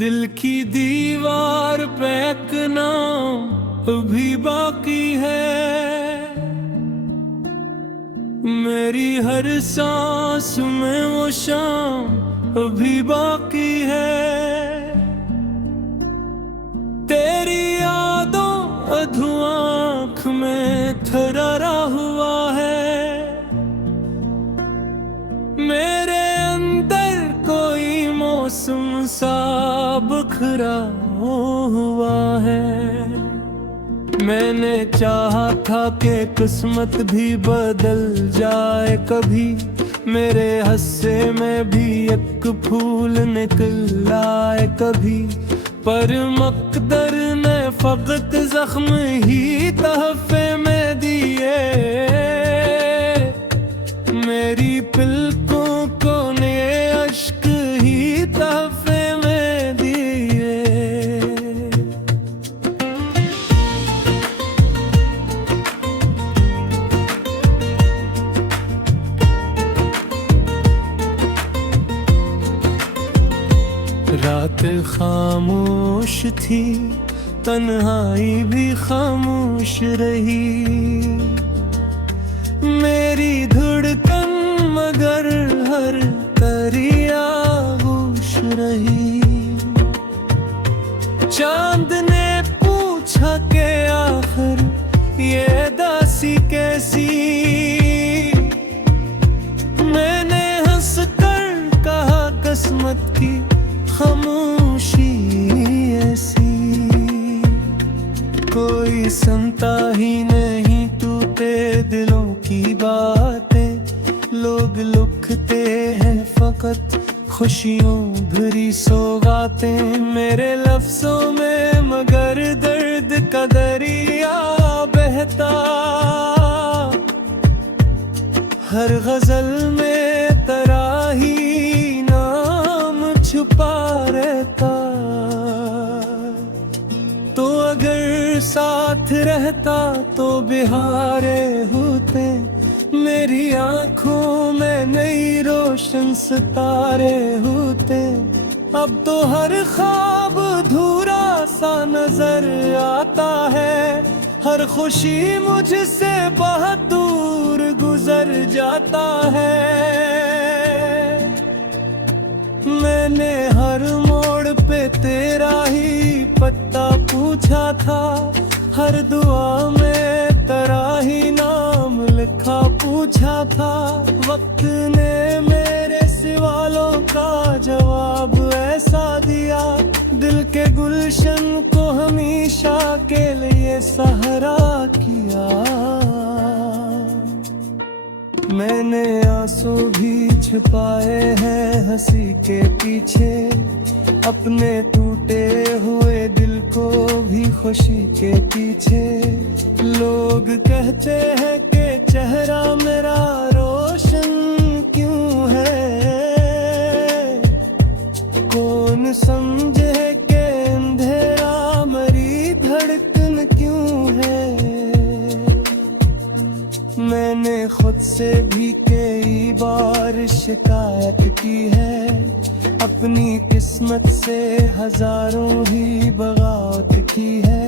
दिल की दीवार पे एक नाम अभी बाकी है। मेरी हर सांस में वो शाम अभी बाकी है। तेरी यादों अधूआ आँख में थरारा हुआ है। मेरे अंदर कोई मौसम सा बिखरा हुआ है। मैंने चाहा था कि किस्मत भी बदल जाए कभी, मेरे हस्से में भी एक फूल निकल आए कभी, पर मकदर ने फकत जख्म ही तहफे में दिए। मेरी पलकों को ने अश्क ही तहफे में दिए। रात खामोश थी, तन्हाई भी खामोश रही। मेरी धड़कन मगर हर तरिया होश रही। चांद ने पूछा कि आखिर ये दासी कैसी। मैंने हंस कर कहा किस्मत की खामोशी ऐसी। कोई सुनता ही नहीं टूटे दिलों की बातें। लोग लिखते हैं फकत खुशियों भरी सौगातें। मेरे लफ्जों में मगर दर्द का दरिया बहता। हर गजल में तराही नाम छुपा रहता। तो अगर साथ रहता तो बिहारे होते। मेरी आंखों में नई रोशन सितारे होते। अब तो हर ख्वाब अधूरा सा नजर आता है। हर खुशी मुझसे बहुत दूर गुजर जाता है। मैंने हर मोड़ पे तेरा ही पत्ता पूछा था। हर दुआ में तेरा ही नाम लिखा पूछा था। वक्त ने मेरे सवालों का जवाब ऐसा दिया। दिल के गुलशन को हमेशा के लिए सहारा किया। मैंने आंसू भी छुपाए हैं हंसी के पीछे। अपने टूटे हुए दिल को भी खुशी के पीछे। लोग कहते हैं कि चेहरा मेरा रोशन क्यों है। कौन समझे कि अंधेरा मरी धड़कन क्यों है। मैंने खुद से भी कई बार शिकायत की है। अपनी किस्मत से हजारों ही बगावत की है।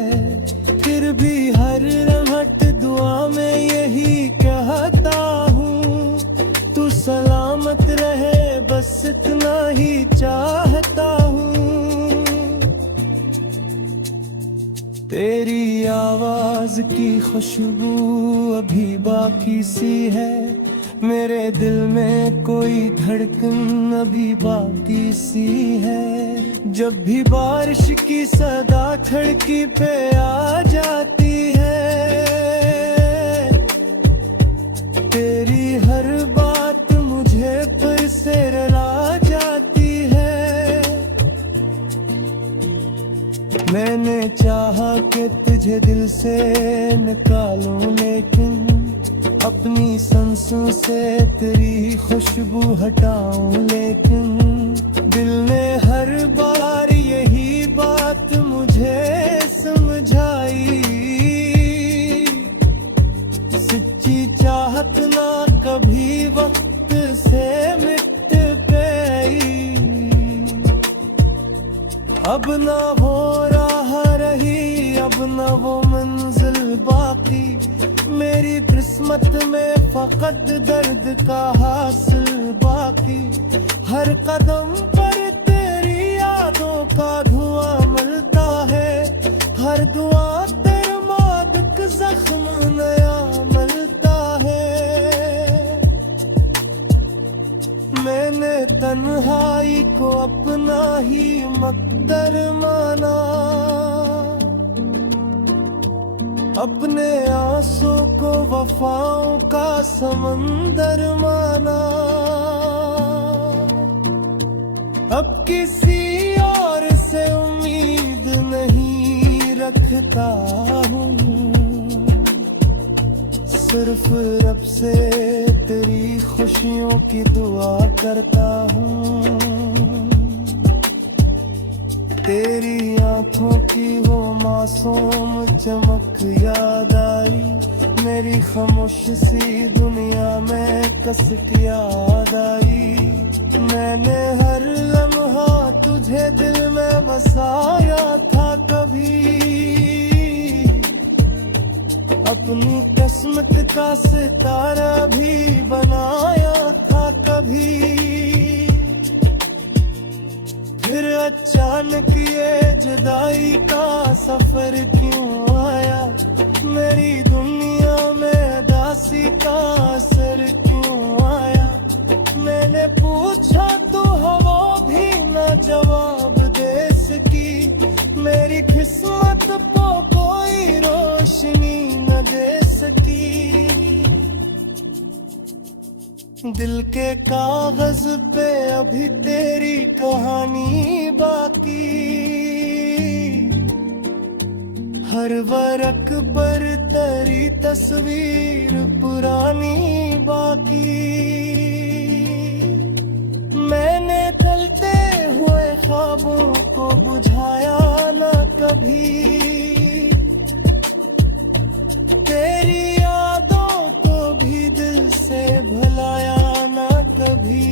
फिर भी हर रमट दुआ में यही कहता हूँ। तू सलामत रहे बस इतना ही चाहता हूँ। तेरी आवाज की खुशबू अभी बाकी सी है। मेरे दिल में कोई धड़कन अभी बाकी सी है। जब भी बारिश की सदा खिड़की पे आ जाती है। तेरी हर बात मुझे फिर से रुला जाती है। मैंने चाहा कि तुझे दिल से निकालूं लेकिन अपनी सांसों से तेरी खुशबू हटाऊं। लेकिन दिल ने हर बार यही बात मुझे समझाई। सच्ची चाहत ना कभी वक्त से मिट गई। ना वो राह रही, अब ना वो मंजिल बाकी, मेरी किस्मत में फकत दर्द का हासिल बाकी। हर कदम पर तेरी यादों का धुआं मिलता है, हर दुआ तेरे मादक जख्म नया मिलता है। मैंने तन्हाई को अपना ही मकदर माना, अपने आंसू को वफाओं का समंदर माना। अब किसी और से उम्मीद नहीं रखता हूँ, सिर्फ रब से तेरी खुशियों की दुआ करता हूँ। तेरी आंखों की वो मासूम चमक याद आई, मेरी खामोश सी दुनिया में कसक याद आई। मैंने हर लम्हा तुझे दिल में बसाया था कभी, अपनी किस्मत का सितारा भी बनाया था कभी। फिर अचानक ये जुदाई का सफर क्यों आया, मेरी दुनिया में उदासी का असर क्यों आया। मैंने पूछा तो हवा भी न जवाब दे सकी, मेरी किस्मत को कोई रोशनी न दे सकी। दिल के कागज पे अभी तेरी कहानी बाकी, हर वरक पर तेरी तस्वीर पुरानी बाकी। मैंने ढलते हुए ख्वाबों को बुझाया न कभी, तेरी यादों को भी दिल से भुलाया न कभी।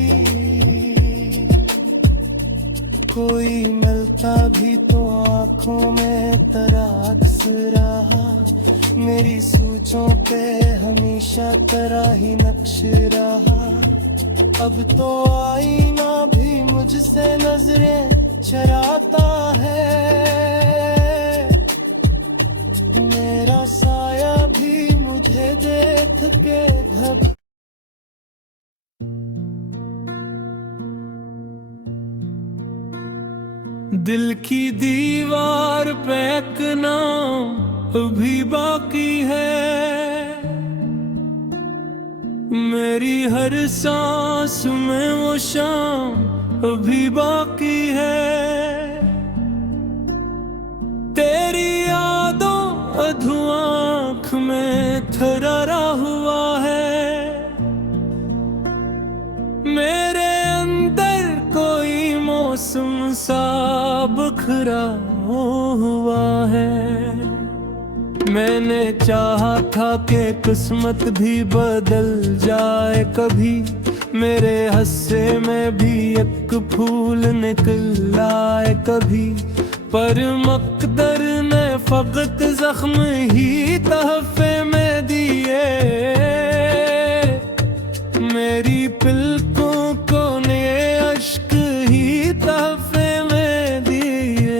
कोई मिलता भी तो आंखों में तराक्स रहा, मेरी सोचों पे हमेशा तेरा ही नक्श रहा। अब तो आईना भी मुझसे नजरें चराता है, मेरा साया भी मुझे देख के घबराता। दिल की दीवार पे एक नाम अभी बाकी है, मेरी हर सांस में वो शाम अभी बाकी है। तेरी यादों अधूआ आँख में थरारा हुआ है, मेरे अंदर कोई मौसम सा बिखरा हुआ है। मैंने चाहा था कि किस्मत भी बदल जाए कभी, मेरे हस्से में भी एक फूल निकल आए कभी, पर मकदर ने फकत जख्म ही तहफे में दिए। मेरी पलकों को ने अश्क ही तहफे में दिए।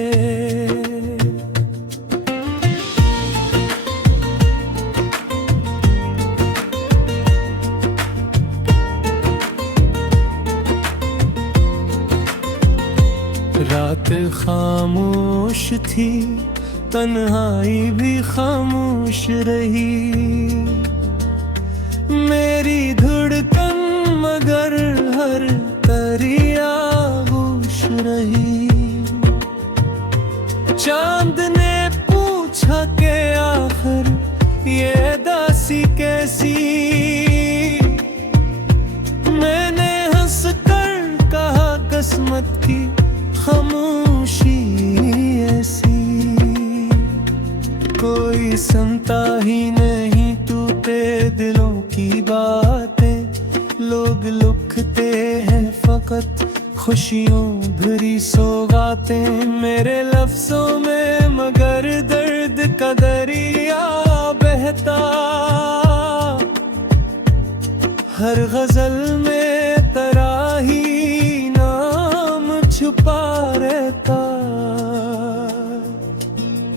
रात खामोश थी, तन्हाई भी खामोश रही, मेरी धड़कन मगर हर तरिया होश रही। चांद ने पूछा के आखिर ये दासी कैसी, मैंने हंस कर कहा किस्मत की खामोशी ऐसी। कोई सुनता ही नहीं टूटे दिलों की बातें, लोग लिखते हैं फकत खुशियों भरी सौगातें मेरे लफ्जों में, मगर दर्द का दरिया बहता। हर गजल में तराही नाम छुपा रहता।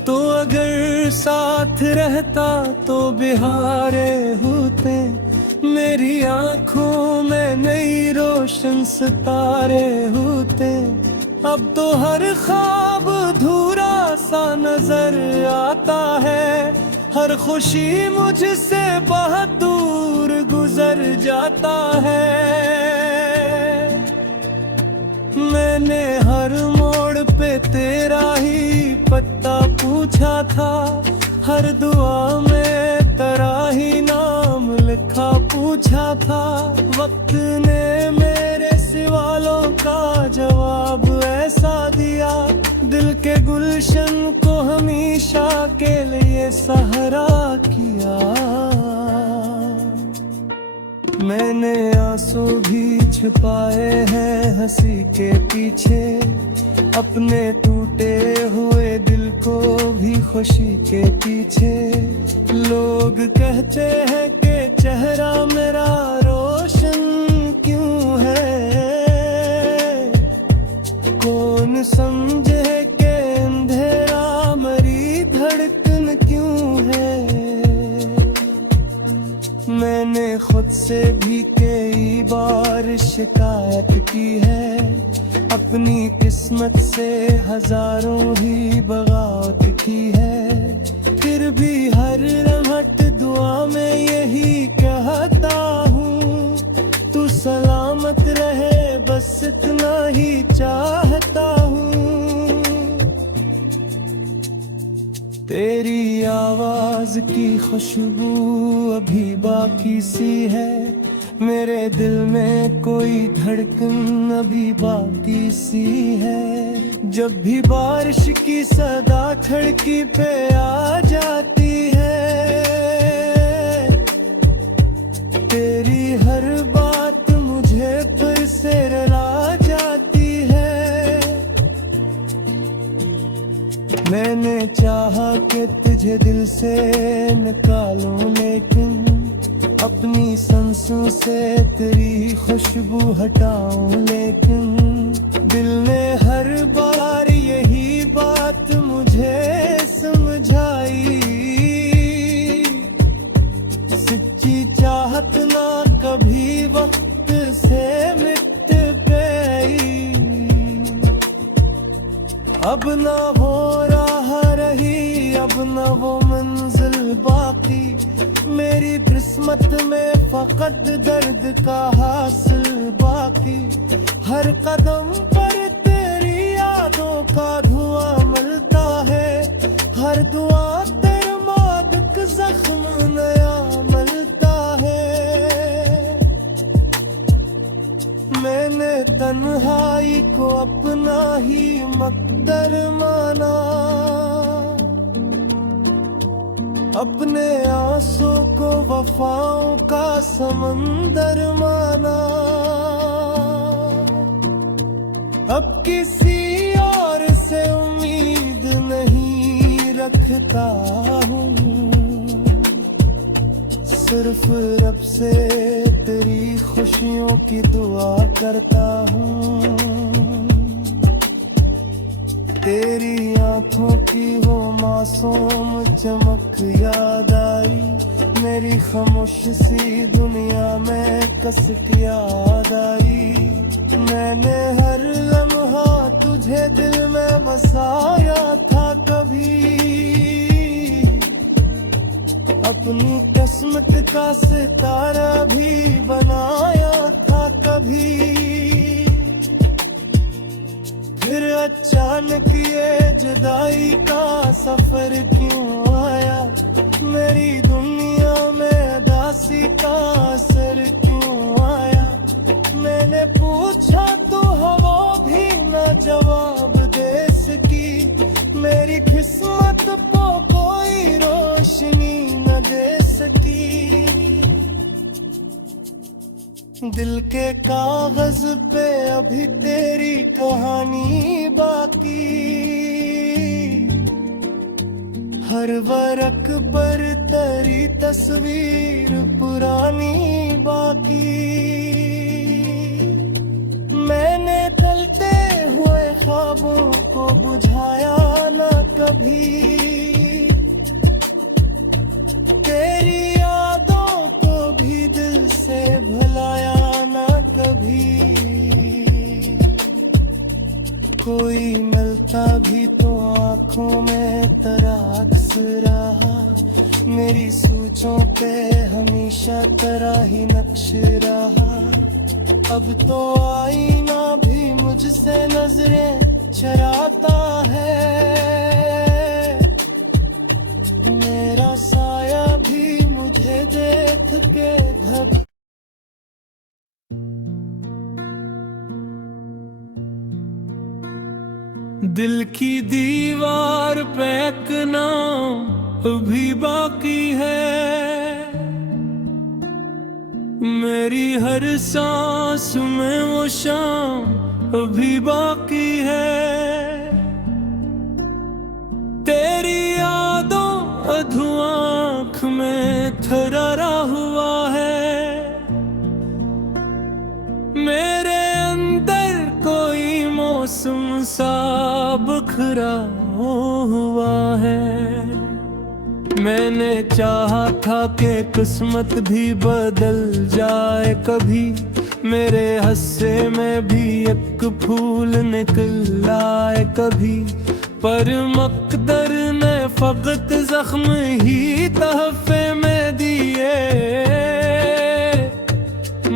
तो अगर साथ रहता तो बिहारे होते, मेरी आंखों में नई रोशन सितारे होते। अब तो हर ख्वाब अधूरा सा नजर आता है, हर खुशी मुझसे बहुत दूर गुजर जाता है। मैंने हर मोड़ पे तेरा ही पत्ता पूछा था, हर दुआ में तेरा ही नाम लिखा पूछा था। वक्त ने मेरे सवालों का जवाब ऐसा दिया, दिल के गुलशन को हमेशा के लिए सहारा किया। मैंने आंसू भी छुपाए हैं हंसी के पीछे, अपने टूटे हुए दिल को भी खुशी के पीछे। लोग कहते हैं कि चेहरा मेरा रोशन क्यों है, कौन समझे कि अंधेरा मरी धड़कन क्यों है। मैंने खुद से भी कई बार शिकायत की है, अपनी किस्मत से हजारों ही बगावत की है। फिर भी हर लम्हट दुआ में यही कहता हूँ, तू सलामत रहे बस इतना ही चाहता हूँ। तेरी आवाज की खुशबू अभी बाकी सी है, मेरे दिल में कोई धड़कन अभी बाकी सी है। जब भी बारिश की सदा खिड़की पे आ जाती है, तेरी हर बात मुझे फिर से रुला जाती है। मैंने चाहा कि तुझे दिल से निकालूं, लेकिन अपनी सांसों से तेरी खुशबू हटाऊं। लेकिन दिल ने हर बार यही बात मुझे समझाई, सच्ची चाहत ना कभी वक्त से मिट गई। अब ना वो राह रही, अब ना वो मंजिल बाकी, मेरी किस्मत में फकत दर्द का हासिल बाकी। हर कदम पर तेरी यादों का धुआं मिलता है, हर दुआ तेरे मादक जख्म नया मिलता है। मैंने तन्हाई को अपना ही मकदर माना, अपने आंसू को वफाओं का समंदर माना। अब किसी और से उम्मीद नहीं रखता हूँ, सिर्फ रब से तेरी खुशियों की दुआ करता हूँ। तेरी आंखों की वो मासूम चमक याद आई, मेरी खामोश सी दुनिया में कसक याद आई। मैंने हर लम्हा तुझे दिल में बसाया था कभी, अपनी किस्मत का सितारा भी बनाया था कभी। फिर अचानक ये जुदाई का सफर क्यों आया, मेरी दुनिया में उदासी का असर क्यों आया। मैंने पूछा तो हवा भी न जवाब दे सकी, मेरी किस्मत को कोई रोशनी न दे सकी। दिल के कागज पे अभी तेरी कहानी बाकी, हर वरक पर तेरी तस्वीर पुरानी बाकी। मैंने तलते हुए ख्वाबों को बुझाया ना कभी, तेरी यादों को भी दिल से भुलाया ना कभी। कोई मिलता भी तो आंखों में तेरा अक्स रहा, मेरी सोचों पे हमेशा तेरा ही नक्श रहा। अब तो आईना भी मुझसे नजरें चराता है, मेरा साया भी मुझे देख के घबराता। दिल की दीवार पे एक नाम अभी बाकी है, मेरी हर सांस में वो शाम अभी बाकी है। तेरी यादों अधूआ आँख में थरारा हुआ है, मेरे अंदर कोई मौसम सा बिखरा हुआ है। मैंने चाहा था कि किस्मत भी बदल जाए कभी, मेरे हस्से में भी एक फूल निकल आए कभी, पर मकदर ने फकत जख्म ही तहफे में दिए,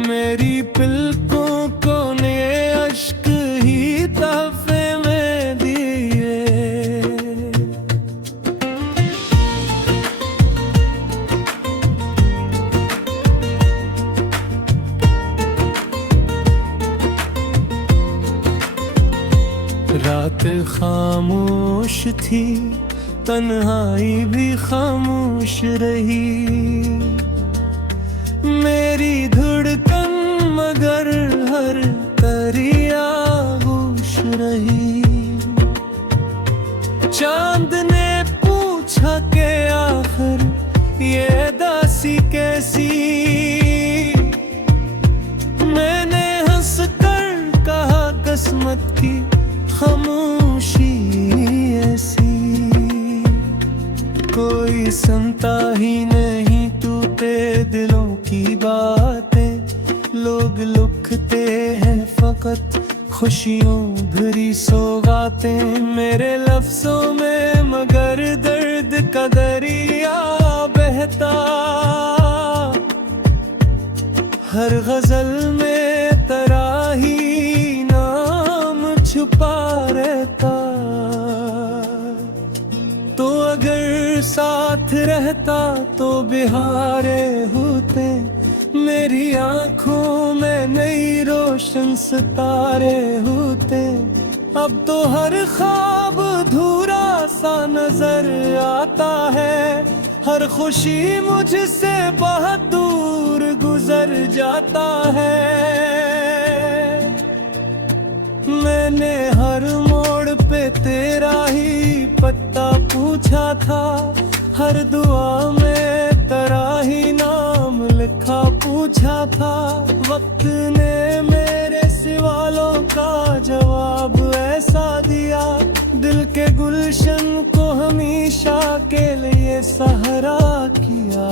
मेरी पलकों को ने अश्क ही तहफे में दिए। रात खामोश थी, तन्हाई भी खामोश रही, मेरी धड़कन मगर हर तरिया आगोश रही। चांद ने पूछा के आखिर ये दासी कैसी, मैंने हंस कर कहा किस्मत की खामोशी ऐसी। कोई सुनता ही नहीं टूटे दिलों की बातें, लोग लिखते हैं फकत खुशियों भरी सौगातें, मेरे लफ्जों में मगर दर्द का दरिया बहता, हर गजल में तेरा ही नाम छुपा रहता। तो अगर साथ रहता तो बिहारे होते, मेरी आंखों में नई रोशन सितारे होते। अब तो हर ख्वाब अधूरा सा नजर आता है, हर खुशी मुझसे बहुत दूर गुजर जाता है। मैंने हर मोड़ पे तेरा ही पत्ता पूछा था, हर दुआ में तेरा ही नाम लिखा पूछा था। वक्त ने मेरे सवालों का जवाब ऐसा दिया, दिल के गुलशन को हमेशा के लिए सहरा किया।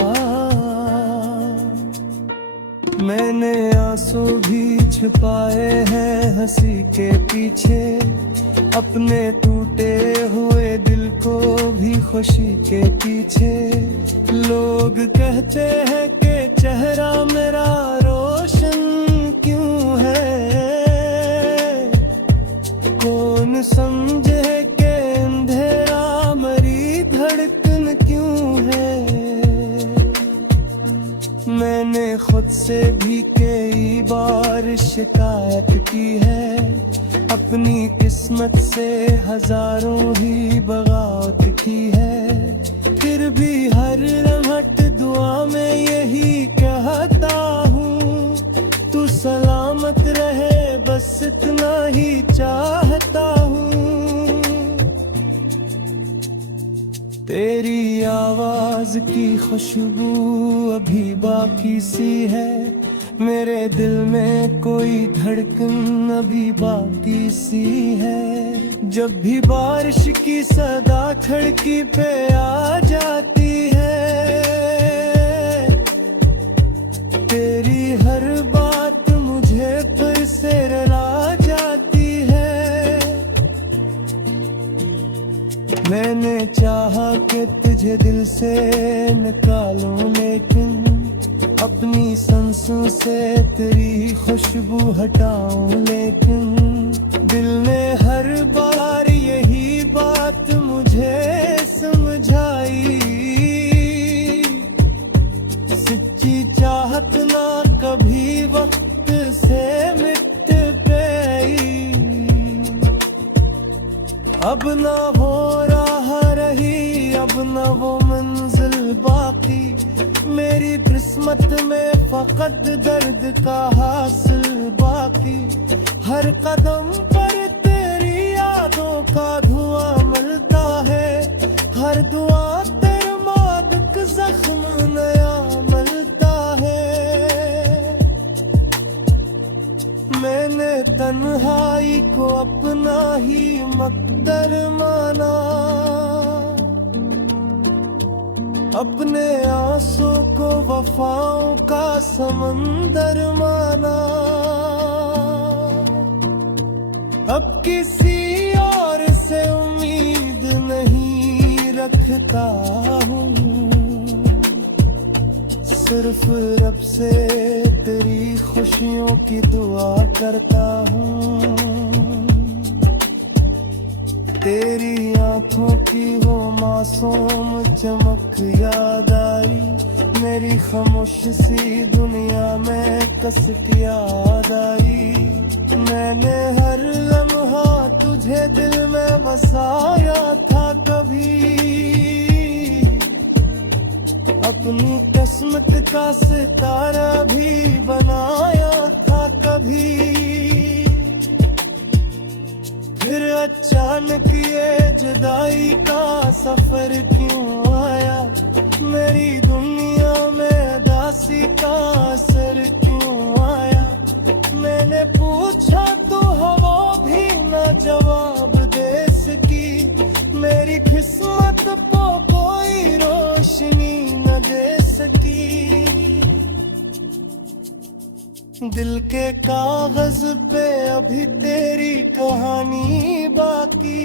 मैंने आंसू भी छुपाए हैं हंसी के पीछे, अपने टूटे हुए दिल को भी खुशी के पीछे। लोग कहते हैं कि चेहरा मेरा रोशन क्यों है, कौन समझे कि अंधेरा मरी धड़कन क्यों है। मैंने खुद से भी कई बार शिकायत की है, अपनी किस्मत से हजारों ही बगावत की है। फिर भी हर लम्हट दुआ में यही कहता हूँ, तू ही चाहता हूँ। तेरी आवाज की खुशबू अभी बाकी सी है, मेरे दिल में कोई धड़कन अभी बाकी सी है। जब भी बारिश की सदा खिड़की पे आ जाती है, तेरी हर बात मुझे फिर से रुला जाती है। मैंने चाहा कि तुझे दिल से निकालूं, लेकिन अपनी सांसों से तेरी खुशबू हटाऊं, लेकिन दिल ने हर बार यही बात मुझे समझाई। सच्ची चाहत ना कभी वक्त से मिट गई। अब ना वो राह रही, अब ना वो मंजिल बाकी, मेरी किस्मत में फकत दर्द का हासिल बाकी। हर कदम पर तेरी यादों का धुआं मिलता है, हर दुआ तेरे मादक जख्म नया मिलता है। मैंने तन्हाई को अपना ही मकदर माना, अपने आंसू को वफाओं का समंदर माना। अब किसी और से उम्मीद नहीं रखता हूँ, सिर्फ रब से तेरी खुशियों की दुआ करता हूँ। तेरी आंखों की वो मासूम चमक याद आई, मेरी खामोश सी दुनिया में कसक याद आई। मैंने हर लम्हा तुझे दिल में बसाया था कभी, अपनी किस्मत का सितारा भी बनाया था कभी। फिर अचानक ये जुदाई का सफर क्यों आया, मेरी दुनिया में उदासी का असर क्यों आया। मैंने पूछा तो हवा भी न जवाब दे सकी, मेरी किस्मत को कोई रोशनी न दे सकी। दिल के कागज पे अभी तेरी कहानी बाकी,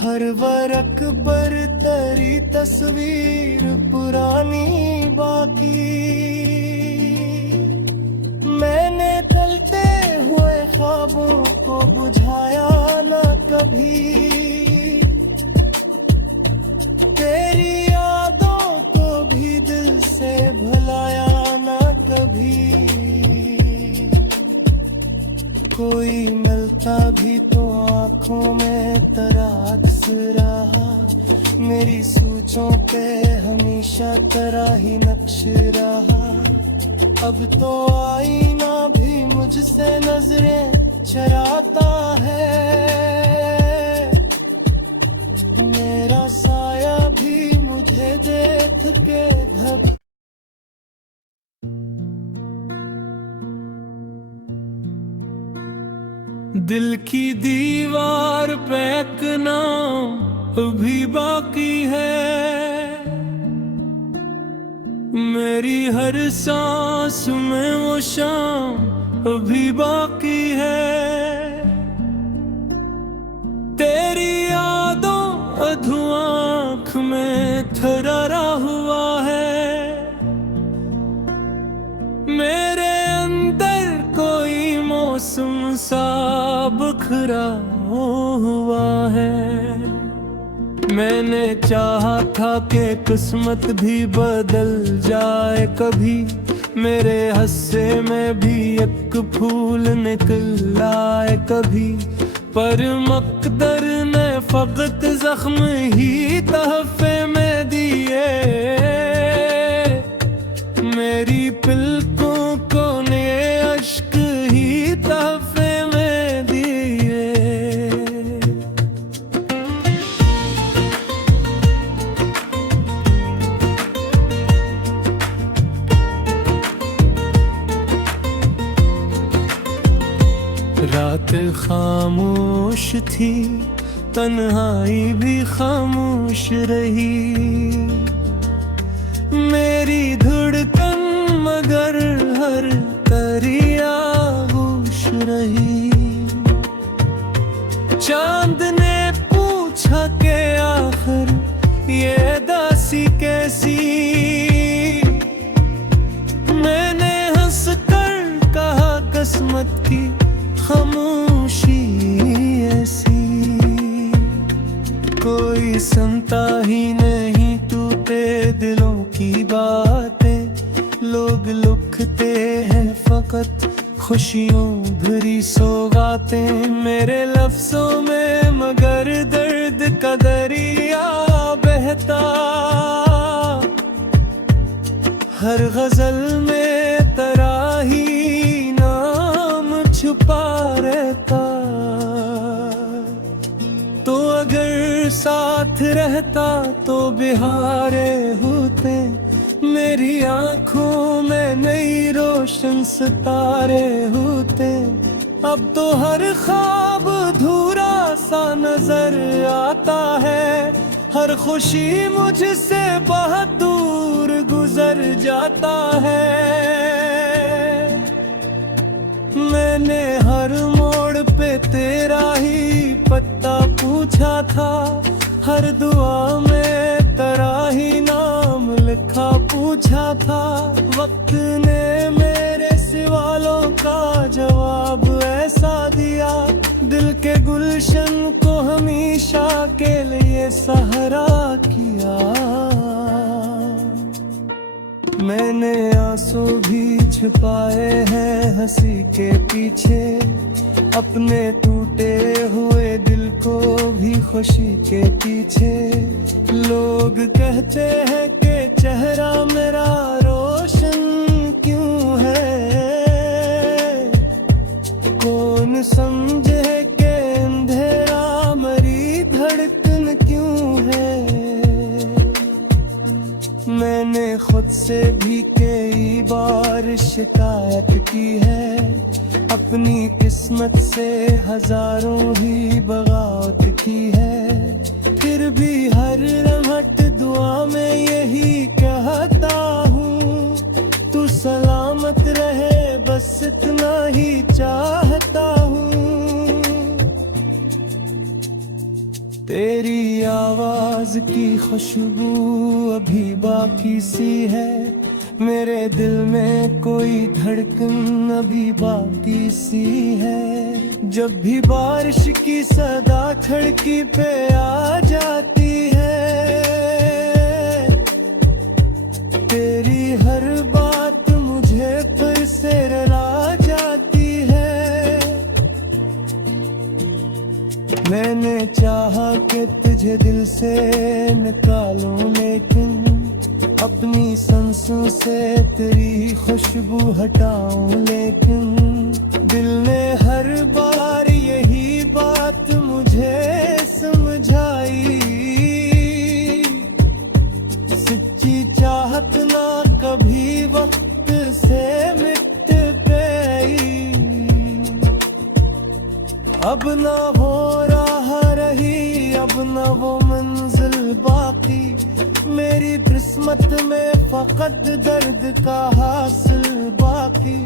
हर वरक पर तेरी तस्वीर पुरानी बाकी। मैंने ढलते हुए ख्वाबों को बुझाया ना कभी, तेरी यादों को भी दिल से भुलाया ना कभी। कोई मिलता भी तो आंखों में तराक्स रहा, मेरी सोचों पे हमेशा तेरा ही नक्श रहा। अब तो आईना भी मुझसे नजरें चराता है, मेरा साया भी मुझे देख के घबराता। दिल की दीवार पे एक नाम अभी बाकी है, मेरी हर सांस में वो शाम अभी बाकी है। तेरी यादों अधूआ आँख में थरारा हुआ है, मेरे अंदर कोई मौसम सा बिखरा हुआ है। मैंने चाहा था कि किस्मत भी बदल जाए कभी, मेरे हस्से में भी एक फूल निकल आए कभी, पर मकदर ने फकत जख्म ही तहफे में दिए। मेरी पलकों को ने अश्क रात खामोश थी, तन्हाई भी खामोश रही। मेरी धड़कन मगर हर तरिया होश रही। चांद ने पूछा के आखिर ये दासी कैसी, मैंने हंस कर कहा किस्मत की खामोशी ऐसी। कोई सुनता ही नहीं टूटे दिलों की बातें, लोग लिखते हैं फकत खुशियों भरी सौगातें। मेरे लफ्जों में मगर दर्द का दरिया बहता, हर गजल में तराही नाम छुपा रहता। तो अगर साथ रहता तो बिहारे होते, मेरी आंखों में नई रोशन सितारे होते। अब तो हर ख्वाब अधूरा सा नजर आता है, हर खुशी मुझसे बहुत दूर गुजर जाता है। मैंने हर मोड़ पे तेरा ही पत्ता पूछा था, हर दुआ में तेरा ही नाम लिखा पूछा था। वक्त ने मेरे सवालों का जवाब ऐसा दिया, दिल के गुलशन को हमेशा के लिए सहारा किया। मैंने आंसू भी छुपाए हैं हंसी के पीछे, अपने टूटे हुए दिल को भी खुशी के पीछे। लोग कहते हैं कि चेहरा मेरा रोशन क्यों है, कौन समझे कि अंधेरा मरी धड़कन क्यों है। मैंने खुद से भी कई बार शिकायत की है, अपनी किस्मत से हजारों ही बगावत की है। फिर भी हर लम्हत दुआ में यही कहता हूँ, तू सलामत रहे बस इतना ही चाहता हूँ। तेरी आवाज की खुशबू अभी बाकी सी है, मेरे दिल में कोई धड़कन अभी बाकी सी है। जब भी बारिश की सदा खिड़की पे आ जाती है, तेरी हर बात मुझे फिर से रुला जाती है। मैंने चाहा कि तुझे दिल से निकालूं, लेकिन अपनी सांसों से तेरी खुशबू हटाऊं। लेकिन दिल ने हर बार यही बात मुझे समझाई, सच्ची चाहत ना कभी वक्त से मिट गई। अब ना वो राह रही, अब ना वो मंजिल बाकी, मेरी किस्मत में फकत दर्द का हासिल बाकी।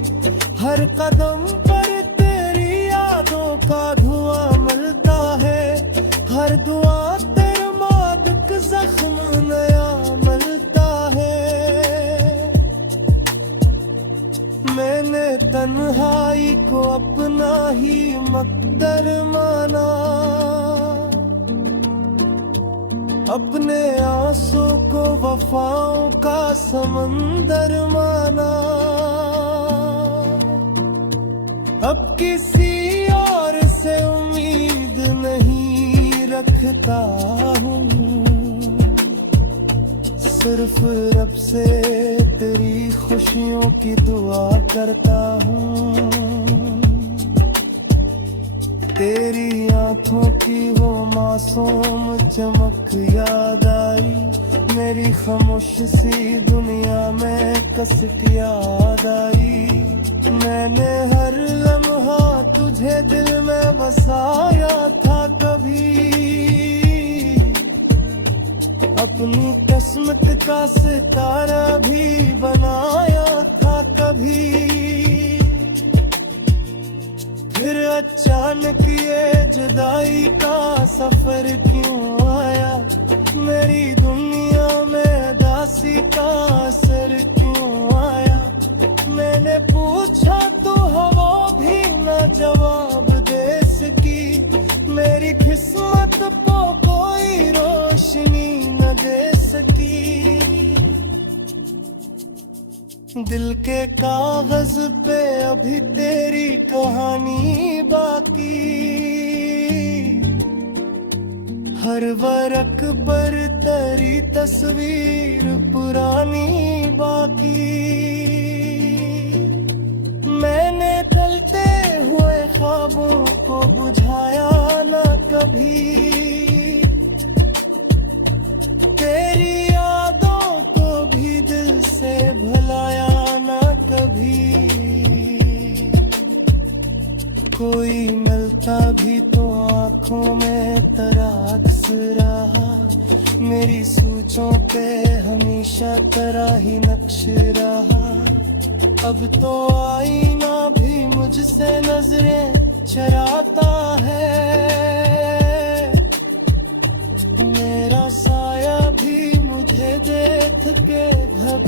हर कदम पर तेरी यादों का धुआं मिलता है, हर दुआ तेरे मादक जख्म नया मिलता है। मैंने तन्हाई को अपना ही मकदर माना, अपने आंसू को वफाओं का समंदर माना। अब किसी और से उम्मीद नहीं रखता हूँ, सिर्फ रब से तेरी खुशियों की दुआ करता हूँ। तेरी आंखों की वो मासूम चमक याद आई, मेरी खामोश सी दुनिया में कसक याद आई। मैंने हर लम्हा तुझे तुझे दिल में बसाया था कभी, अपनी किस्मत का सितारा भी बनाया था कभी। फिर अचानक ये जुदाई का सफर क्यों आया, मेरी दुनिया में उदासी का असर क्यों आया। मैंने पूछा तो हवा भी न जवाब दे सकी, मेरी किस्मत को कोई रोशनी न दे सकी। दिल के कागज पे अभी तेरी कहानी बाकी, हर वर्क पर तेरी तस्वीर पुरानी बाकी। मैंने ढलते हुए ख्वाबों को बुझाया न कभी, तेरी यादों को भी दिल से भुलाया न कभी। कोई मिलता भी तो आंखों में तराक्स रहा, मेरी सोचों पे हमेशा तेरा ही नक्श रहा। अब तो आईना भी मुझसे नजरें चराता है, मेरा साया भी मुझे देख के घबराता